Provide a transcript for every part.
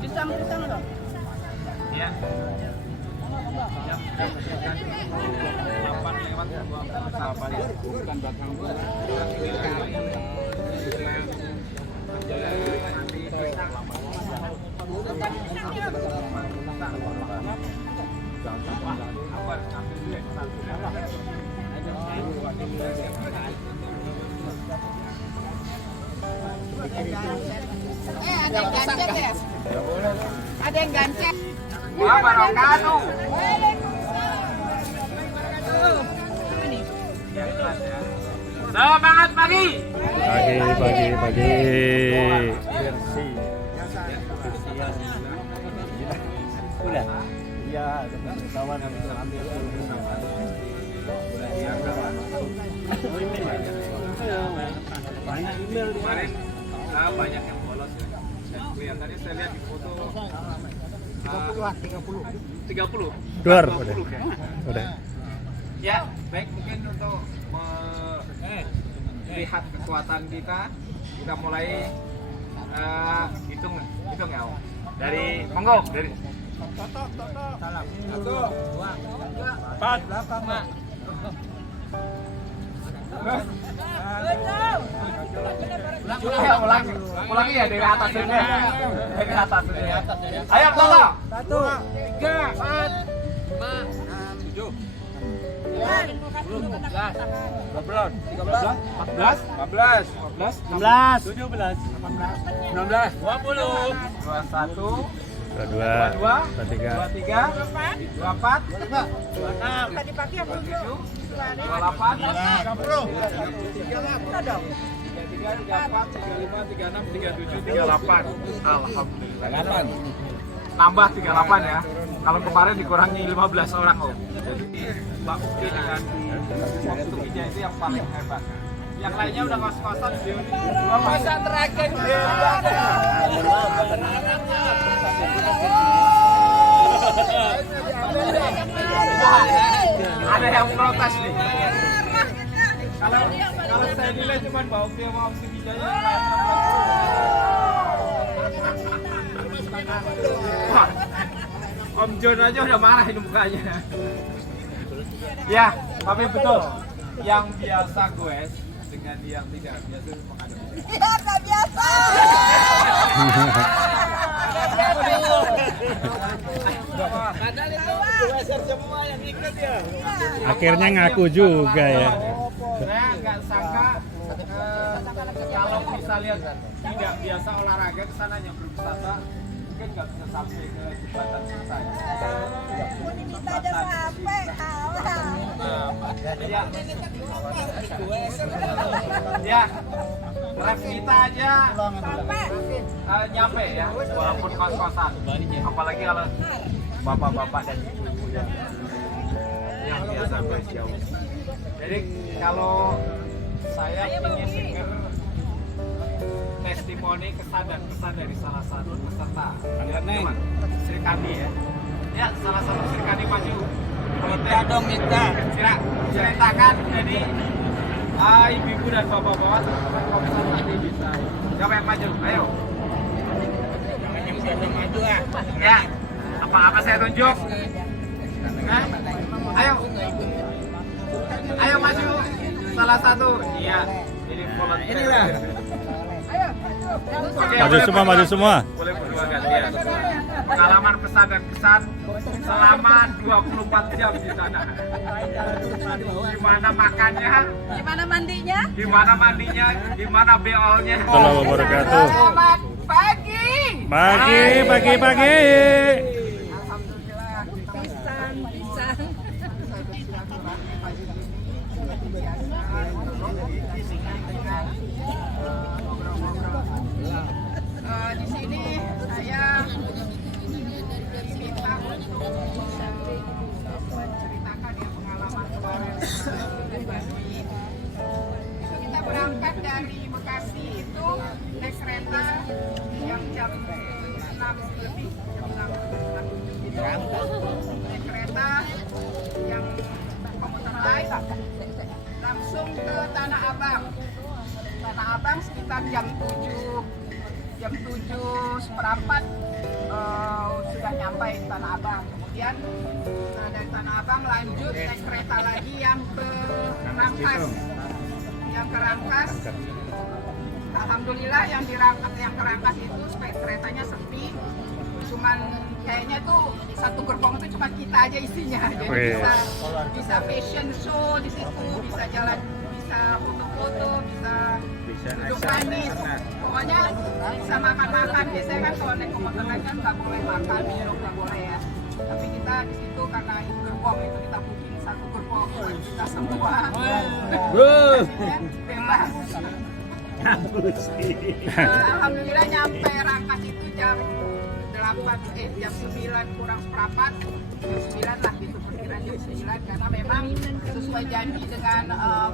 Pisang dong. Iya. Ada yang gancet ya? Ada yang gancet. Wah, barokatuh. Semangat pagi. Pagi. Udah. Iya, kawan ambil banyak email Kemarin banyak yang bolos ya. Kelihatannya saya lihat di foto 30. Keluar, 20 ya. udah. Ya, baik, mungkin untuk melihat kekuatan kita mulai hitung ya Om. Dari monggo dari 1 2 4 ulangi ya dari atas ini. Dari atas ini. Ayo Toto. 1 3 4 5 Alhamdulillah. Nambah 38 ya. Kalau kemarin dikurangi 15 orang Om. Jadi Mbak Uki dengan waktu Ija itu yang paling hebat. Yang lainnya udah ngos-ngosan sih. Masa terakhir ada yang protes nih. Kalau saya nilai cuma Mbak Uki sama Om Ija yang Om John aja udah marah ini mukanya. Ya, tapi betul. Yang biasa goes dengan yang tidak biasa menghadap. Iya, nggak biasa. Akhirnya ngaku juga ya. Saya nggak sangka kalau bisa lihat tidak biasa olahraga kesananya berwisata mungkin nggak bisa sampai ke jembatan selesai. Kita aja sampai kalah. Ya, ref kita aja nyampe ya, walaupun kos-kosan. Apalagi kalau bapak-bapak dan ibu yang biasa berjauh. Jadi kalau saya ingin dengar testimoni kesan dan pesan dari salah satu peserta. Teman, Sri Kandi ya. Ya, salah satu Sri Kandi maju. Minta dong, minta. Ceritakan jadi ibu-ibu dan bapak-bapak teman-teman komisar nanti bisa. Siapa yang maju? Ayo. Yang bisa maju ah. Ya. Apa saya tunjuk? Nah, ayo. Ayo maju. Salah satu. Iya. Jadi volunteer. Inilah. Maju semua. Boleh berdua gantian. Pengalaman pesan dan kesan selama 24 jam di sana. Gimana makannya? Gimana mandinya? Gimana mandinya? Gimana beolnya? Assalamualaikum wabarakatuh. Selamat pagi. Pagi. Alhamdulillah. Pisang. Di sini saya diminta untuk menceritakan ya pengalaman kemarin dari Bandung. Kita berangkat dari Bekasi itu naik kereta yang jam 6 lebih, jam 6 gitu. Naik kereta yang komuter lain langsung ke Tanah Abang. lanjut naik kereta lagi yang ke Rangkas. Yang ke Rangkas, alhamdulillah yang ke Rangkas itu keretanya sepi. Cuman kayaknya tuh satu gerbong itu cuma kita aja isinya. Jadi bisa fashion show di situ, bisa jalan, bisa foto-foto, bisa duduk manis. Pokoknya bisa makan-makan. Biasanya kan kalau naik komuter lain kan nggak boleh makan, minum nggak boleh ya. Tapi kita di situ karena itu gerbong itu kita booking satu gerbong buat kita semua. Hasilnya bebas. Alhamdulillah nyampe Rangkas itu jam 9 kurang seperempat, jam 9 lah gitu, perkiraan jam 9 karena memang sesuai janji dengan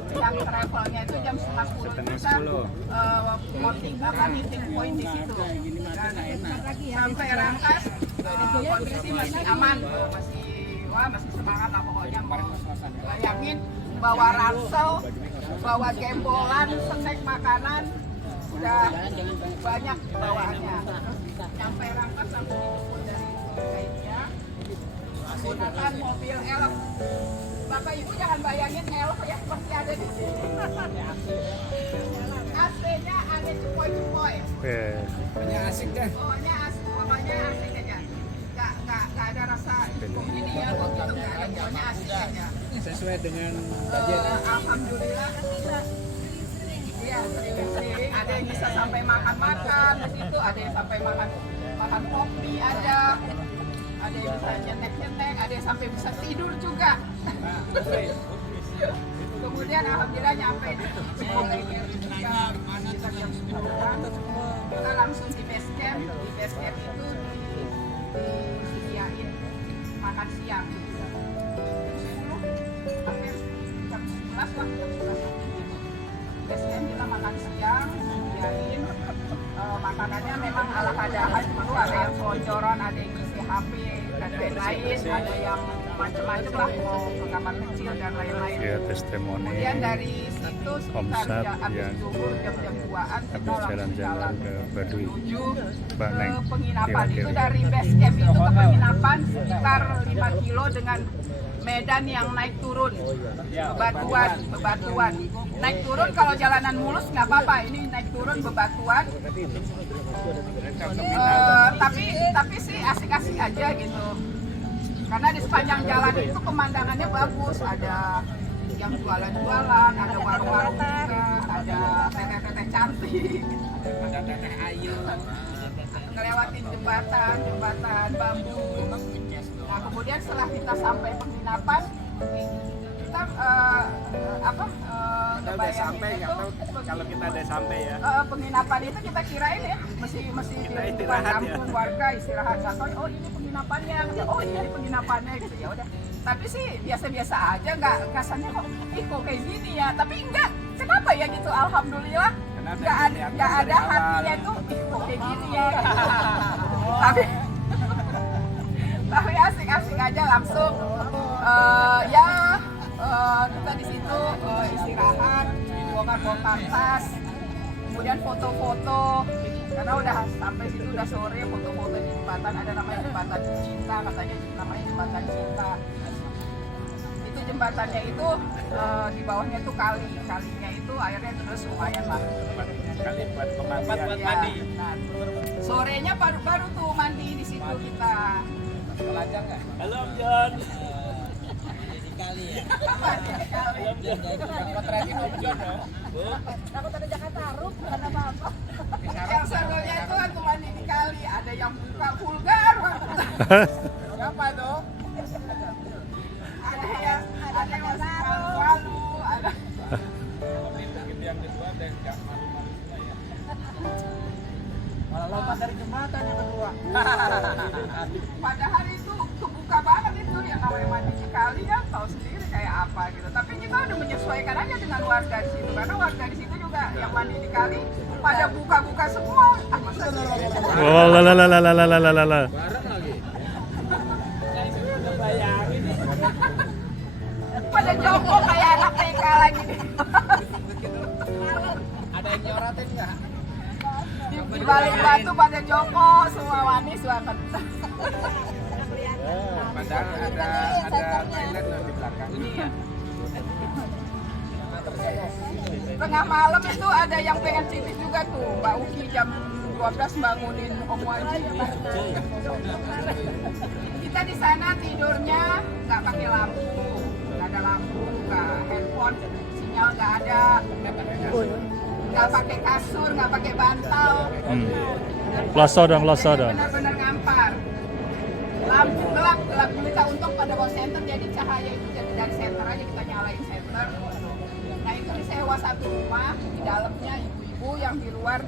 yang travelnya itu jam 10 kita meeting point di situ. Dan sampai Rangkas itu kondisi masih aman, masih semangat lah pokoknya. Mau bayangin bawa ransel, bawa gembolan, snack makanan, udah banyak bawaannya. Nyampe Rangkas langsung dijemput dari guide-nya menggunakan mobil elf. Bapak Ibu jangan bayangin elf ya seperti ada di sini. AC-nya ada cepoi-cepoi. Hanya asik deh. Pokoknya asik aja. Nggak ada rasa begini ya, kok gitu nggak ada. Pokoknya asik aja. Sesuai dengan alhamdulillah. Iya, sering-sering. Ada yang bisa sampai makan-makan di situ, ada yang sampai makan kopi, ada yang bisa nyetek-nyetek, ada yang sampai bisa tidur juga. Kemudian alhamdulillah nyampe di sekitar jam 10-an, kita langsung di base camp. Di base camp itu disediain makan siang. Jam 10 sampai jam 11 biasanya kita makan siang, disediain makanannya memang ala kadarnya dulu, ada yang selonjoran, ada yang isi HP dan lain-lain, ada yang macam-macam lah, mau ke kamar kecil dan lain-lain. Ya, testimoni Kemudian dari situ sekitar habis zuhur jam-jam 2-an kita langsung jalan ke Baduy, menuju Mbak Neng. ke penginapan. Itu dari base camp itu ke penginapan sekitar 5 kilo dengan medan yang naik turun, bebatuan. Naik turun kalau jalanan mulus nggak apa-apa, ini naik turun bebatuan. Tapi sih asik-asik aja gitu. Karena di sepanjang jalan itu pemandangannya bagus, ada yang jualan-jualan, ada warung-warung juga, ada teteh-teteh cantik, ada teteh ayu, ngelewatin jembatan bambu. Nah kemudian setelah kita sampai penginapan, kita udah sampai nggak tahu kalau kita udah sampai ya. Penginapan itu kita kirain ya mesti di depan kampung warga istirahat, nggak tahu oh ini penginapannya, oh ini penginapannya gitu ya udah. Tapi sih biasa-biasa aja, nggak kesannya kok kayak gini ya. Tapi enggak, kenapa ya gitu? Alhamdulillah nggak ada hatinya tuh kok kayak gini ya. Gitu. Tapi asik-asik aja langsung kita di situ istirahat, bongkar-bongkar tas, kemudian foto-foto. Karena udah sampai situ udah sore, foto-foto di jembatan, ada namanya jembatan cinta, katanya namanya jembatan cinta. Itu jembatannya itu di bawahnya tuh kalinya itu airnya terus lumayan lah. Kali buat pemandian. Ya, nah, sorenya baru tuh mandi di situ kita. Telanjang nggak? Halo Om John. Kali ya. Potretin Om John ya. Takut ada Jakarta Taruh, bukan apa-apa. Yang serunya itu waktu mandi di kali, ada yang buka vulgar. Siapa tuh? Ada yang masih malu-malu, ada. Begitu yang kedua dan yang malu-malu ya. Malah lompat dari jembatan yang kedua. Padahal itu kebuka banget itu yang namanya mandi di kali kan, tahu sendiri kayak apa gitu. Tapi kita udah menyesuaikan aja dengan warga di situ, karena warga di situ juga yang mandi di kali pada buka-buka semua. Masa sih? Oh, la. Bareng lagi. Pada jongkok kayak anak TK lagi. Ada yang nyoratin nggak? Di balik batu pada jongkok, semua manis banget. Padahal ada toilet loh di belakang. Ini ya. Tengah malam itu ada yang pengen cipis juga tuh, Mbak Uki jam 12 bangunin Om Waji. Kita di sana tidurnya nggak pakai lampu, nggak ada lampu, nggak handphone, sinyal nggak ada, nggak pakai kasur, nggak pakai bantal. Kloso dong, kloso dong. Benar-benar ngampar. Lampu gelap kita untung pada bawah senter, jadi cahaya itu jadi dari senter aja kita nyalain senter. Nah itu disewa satu rumah, di dalamnya ibu-ibu, yang di luar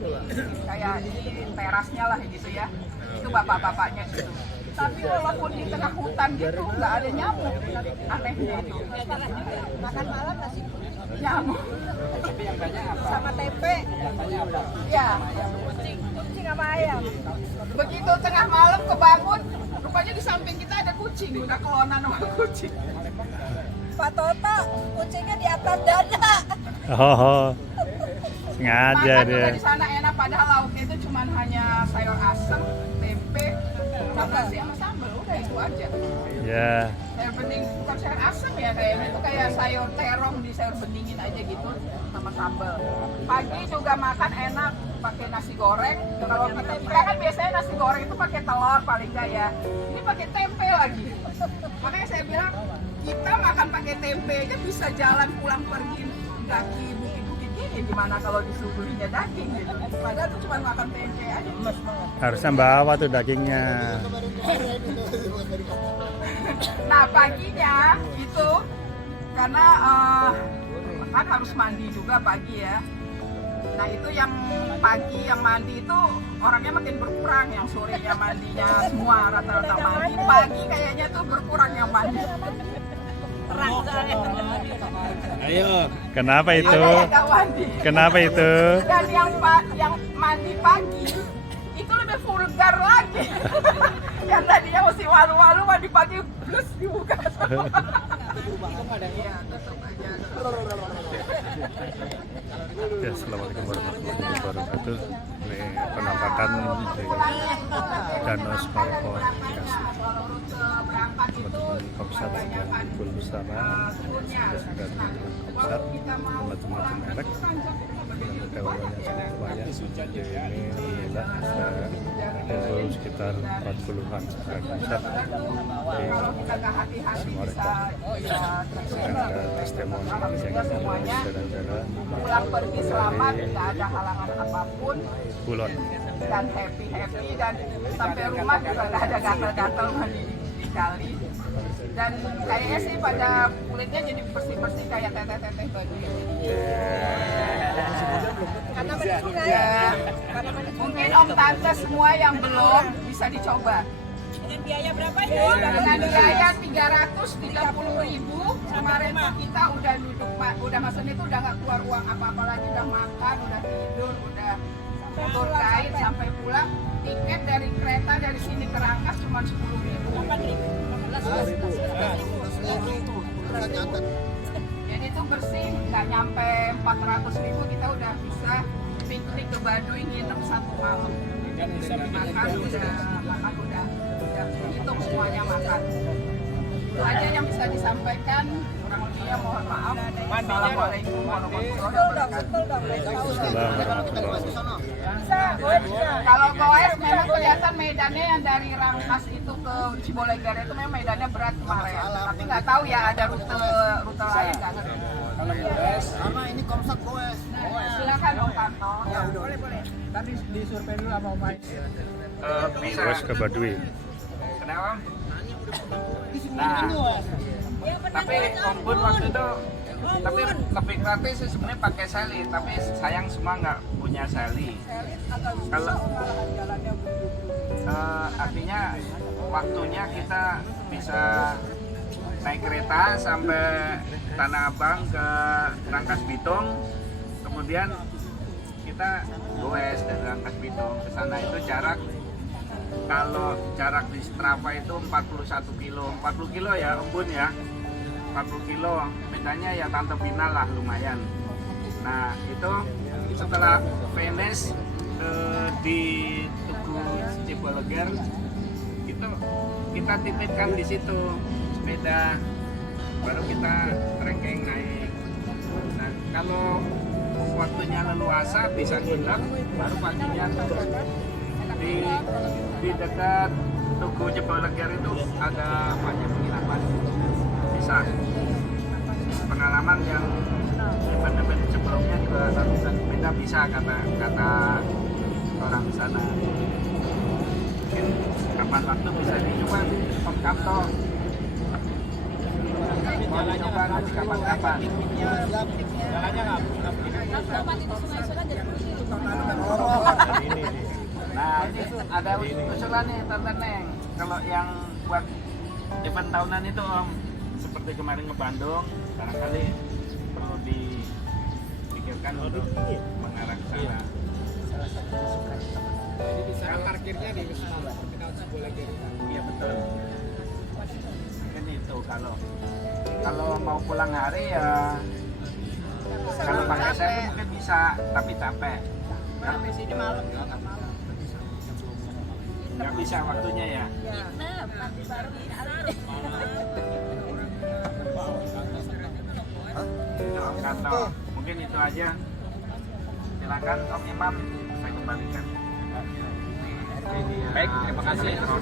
kayak di terasnya lah gitu ya. Itu bapak-bapaknya gitu. Tapi walaupun di tengah hutan gitu nggak ada nyamuk, anehnya itu. Makan malam nasi Nyamuk. Tapi yang banyak apa? sama tempe, Banyak apa? Ya. kucing sama ayam. Begitu tengah malam kebangun, rupanya di samping kita ada kucing, udah kelonan sama kucing. Pak Toto, kucingnya di atas dada. Oh, sengaja Makan dia. juga di sana enak, padahal lauknya itu cuma hanya sayur asem, tempe, sama nasi sama sambal, udah itu aja. Ya, Sayur bening, bukan sayur asem ya kayaknya, itu kayak sayur terong di sayur beningin aja gitu, sama sambal. Pagi juga makan enak, pakai nasi goreng. Kalau kita kan biasanya nasi goreng itu pakai telur paling nggak ya. Ini pakai tempe lagi. Makanya saya bilang kita makan pakai tempe aja bisa jalan pulang pergi kaki bukit-bukit gini, gimana kalau disuguhinya daging gitu. Padahal itu cuma makan tempe aja. harusnya bawa tuh dagingnya. Nah paginya itu karena kan harus mandi juga pagi ya. Nah itu yang pagi yang mandi itu orangnya makin berkurang, yang sorenya mandinya semua rata-rata mandi. Pagi kayaknya tuh berkurang yang mandi. Terang soalnya. Ayo. Kenapa itu? Ada yang nggak mandi. Kenapa itu? Dan yang mandi pagi itu lebih vulgar lagi. Yang tadinya mesti malu-malu mandi pagi plus dibuka semua. Iya, tutup aja. Ya, assalamualaikum warahmatullahi wabarakatuh. Ini penampakan di Danau Semarko Bekasi. Kalau rute berangkat itu Teman-teman Komsat sedang kumpul bersama. turunnya. Sudah teman-teman Komsat, teman-teman merek. Mudah-mudahan awalnya cukup lumayan. Jadi ini inilah kumpul sekitar 40-an Komsat di Kalau kita nggak hati-hati bisa sedang ada testimoni yang semuanya saudara-saudara pulang pergi selamat, nggak ada halangan apapun Kulon. dan happy dan sampai rumah juga nggak ada gatal-gatal mandi di kali. Dan kayaknya sih pada kulitnya jadi bersih-bersih kayak teteh-teteh baju. Karena mandi sungai. Ya, Karena mandi mungkin om tante semua yang belum bisa dicoba. dengan biaya berapa ya? Dengan biaya 330.000 kemarin tuh kita udah duduk, udah maksudnya itu udah nggak keluar uang apa-apa lagi, udah makan, udah tidur, udah tidur kain sampai pulang. Tiket dari kereta dari sini ke Rangkas cuma 10.000. 8.000. Jadi itu bersih, nggak nyampe 400.000 kita udah bisa piknik ke Baduy, nginep 1 malam. Makan udah hitung semuanya makan. Itu aja yang bisa disampaikan. Kurang lebihnya mohon maaf. Assalamualaikum warahmatullahi wabarakatuh. Kalau goes memang kelihatan medannya yang dari Rangkas itu ke Ciboleggare itu memang medannya berat kemarin. Tapi nggak tahu ya ada rute lain nggak ngerti. Kalau goes, Karena ini komsat goes. Silakan Om Kanto. Ya udah. Boleh. Tadi disurvei dulu sama Om Ais. Bisa. Terus ke Baduy. Kenapa? Nah, tapi Om Bun waktu itu tapi lebih gratis sih sebenarnya pakai seli, tapi sayang semua nggak punya seli. Kalau artinya waktunya kita bisa naik kereta sampai Tanah Abang ke Rangkas Bitung, kemudian kita goes dari Rangkas Bitung ke sana. Itu jarak, kalau jarak di Strava itu 41 kilo, 40 kilo ya Embun ya, 40 kilo, bedanya ya Tante Final lah lumayan. Nah itu setelah finish di Tugu Ciboleggare itu kita titipkan di situ sepeda, baru kita ranking naik. Nah, kalau waktunya leluasa bisa nginep, baru paginya turun. Di dekat Tugu Jeboleger itu ada banyak penginapan, bisa. Pengalaman yang event-event sebelumnya juga satu sepeda bisa kata orang di sana. Mungkin kapan waktu bisa dicoba Om Kamto. Mau dicoba nanti kapan-kapan. Jalannya nggak Kalau mandi di Sungai Sulan jadi begini. Nah, ini ada usulan nih Tante Neng. Kalau yang buat event tahunan itu Om, seperti kemarin ke Bandung, barangkali perlu dipikirkan untuk mengarah ke sana. Jadi bisa parkirnya di Terminal Ciboleger. Iya betul. Mungkin itu kalau mau pulang hari ya, kalau pakai saya mungkin bisa, tapi capek. Sampai sini malam juga nggak malam. Nggak bisa waktunya ya. Nginep, nanti baru hari. Kantor. Mungkin itu aja. Silakan Om Imam, saya kembalikan. Baik, terima kasih. Oh,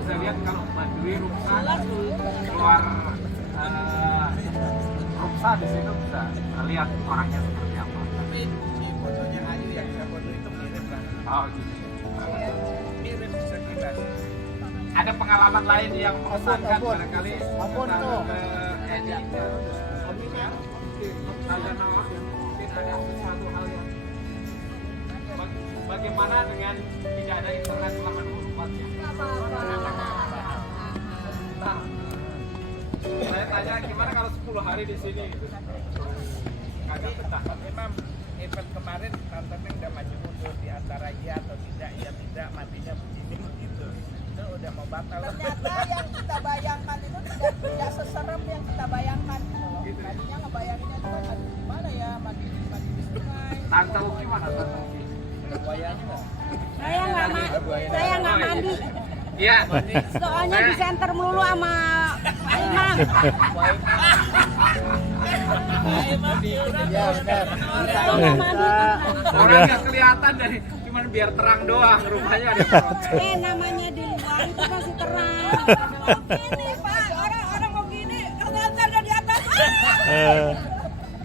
saya lihat kalau Badui Rumsa keluar Rumsa di situ bisa lihat orangnya seperti apa. Tapi di fotonya Ayu yang saya foto itu mirip lah. Oh, gitu. Mirip sekilas. Ada pengalaman lain yang mengesankan barangkali Ampun, tentang tuh. Edi? Ada nama, mungkin ada sesuatu hal yang bagaimana dengan tidak ada internet selama 24 jam? Nah, saya tanya gimana kalau 10 hari di sini gitu? Agak betah. Memang event kemarin Tante Neng udah maju mundur di antara iya atau tidak, iya tidak, matinya begini begitu. Itu udah mau batal. Ternyata yang kita bayangkan itu tidak seserem yang kita bayangkan. Tadinya ngebayanginnya itu kan gimana ya, mandi di sungai. Tante Uki mana Tante Uki? Saya nggak mandi. Iya. Soalnya di center mulu sama Pak Imam. Ya benar. Saya nggak mandi. Orangnya kelihatan dari cuman biar terang doang, rumahnya ada terang. Namanya di luar itu masih terang. Begini Pak, orang mau gini, ternyata ada di atas.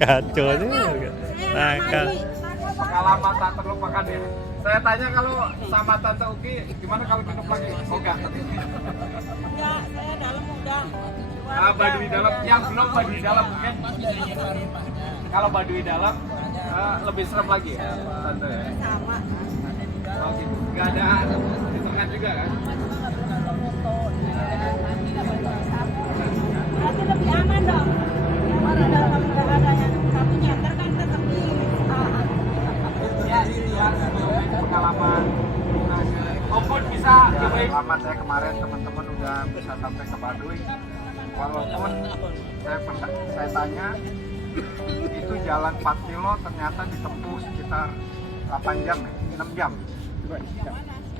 Kacau nih. Saya nggak Nakal. mandi. Pengalaman tak terlupakan ya. Saya tanya kalau sama Tante Uki, gimana kalau minum lagi? Oh enggak. Enggak, saya dalam udah. Baduy dalam, yang belum Baduy dalam mungkin. Kalau Baduy dalam lebih serem lagi ya, Tante ya. Sama. Oh gitu. Enggak ada internet juga kan? Berarti lebih aman dong. Orang dalam nggak ada yang satu nyenter kan tetap di Ya, pengalaman. Maupun bisa cobain. Selamat saya kemarin teman-teman udah bisa sampai ke Baduy. Walaupun saya tanya itu jalan 4 kilo ternyata ditempuh sekitar 8 jam ya, 6 jam.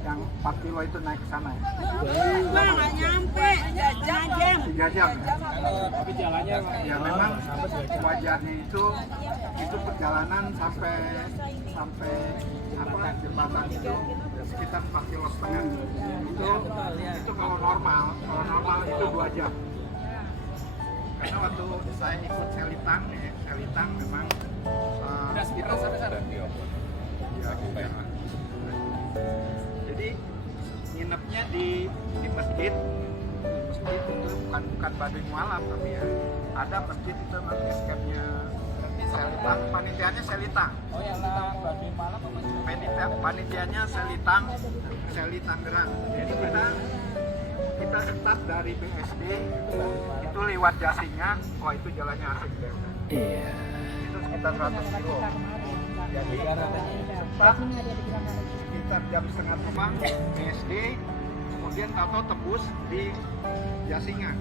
Yang 4 kilo itu naik ke sana ya. Wah, nggak nyampe, 3 jam. 3 jam ya. Tapi jalannya Ya memang wajarnya itu perjalanan sampai apa jembatan itu sekitar 4 kilo setengah. Itu kalau normal itu 2 jam. Karena waktu saya ikut selitang memang kita sampai sana. ya, jadi nginepnya di masjid itu bukan Baduy Mualaf tapi ya ada masjid itu nanti skepnya selitang, panitianya selitang. Oh yang Baduy malam apa? Panitianya selitang Gerang. Jadi kita start dari BSD itu lewat Jasinga, wah itu jalannya asik deh. Iya. Itu sekitar 100 kilo. Jadi start sekitar jam setengah terbang BSD, kemudian tato tebus di Jasinga.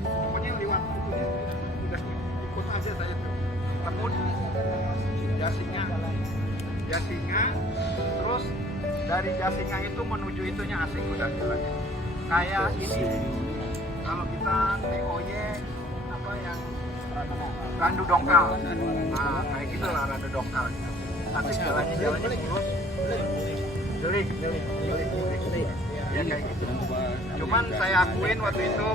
Pokoknya lewat itu udah ikut aja saya tuh. Tebus Jasinga, terus dari Jasingan itu menuju itunya asik udah jalannya. Kayak ini, kalau kita TOY apa yang Randu Dongkal, nah kayak gitu lah Randu Dongkal. Tapi jalannya mulus, delik. Ya kayak gitu. Cuman saya akuin waktu itu